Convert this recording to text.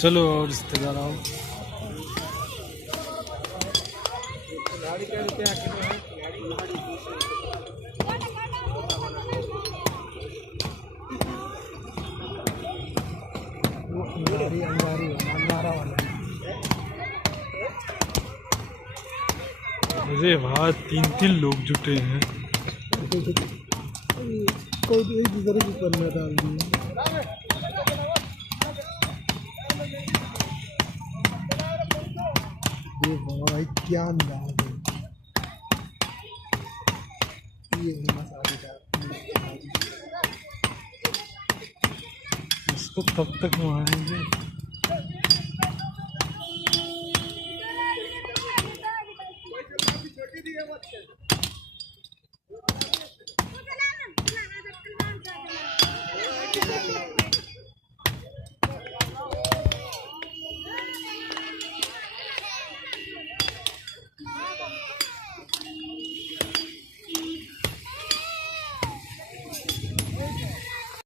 चलो और रिश्तेदार आओ। अरे वाह, 3-3 लोग जुटे हैं। कोई एक दूसरे के ऊपर में डाल दिए। ये भाई क्या अंदाज है, ये मसालेदार। इसको कब तक मारेंगे?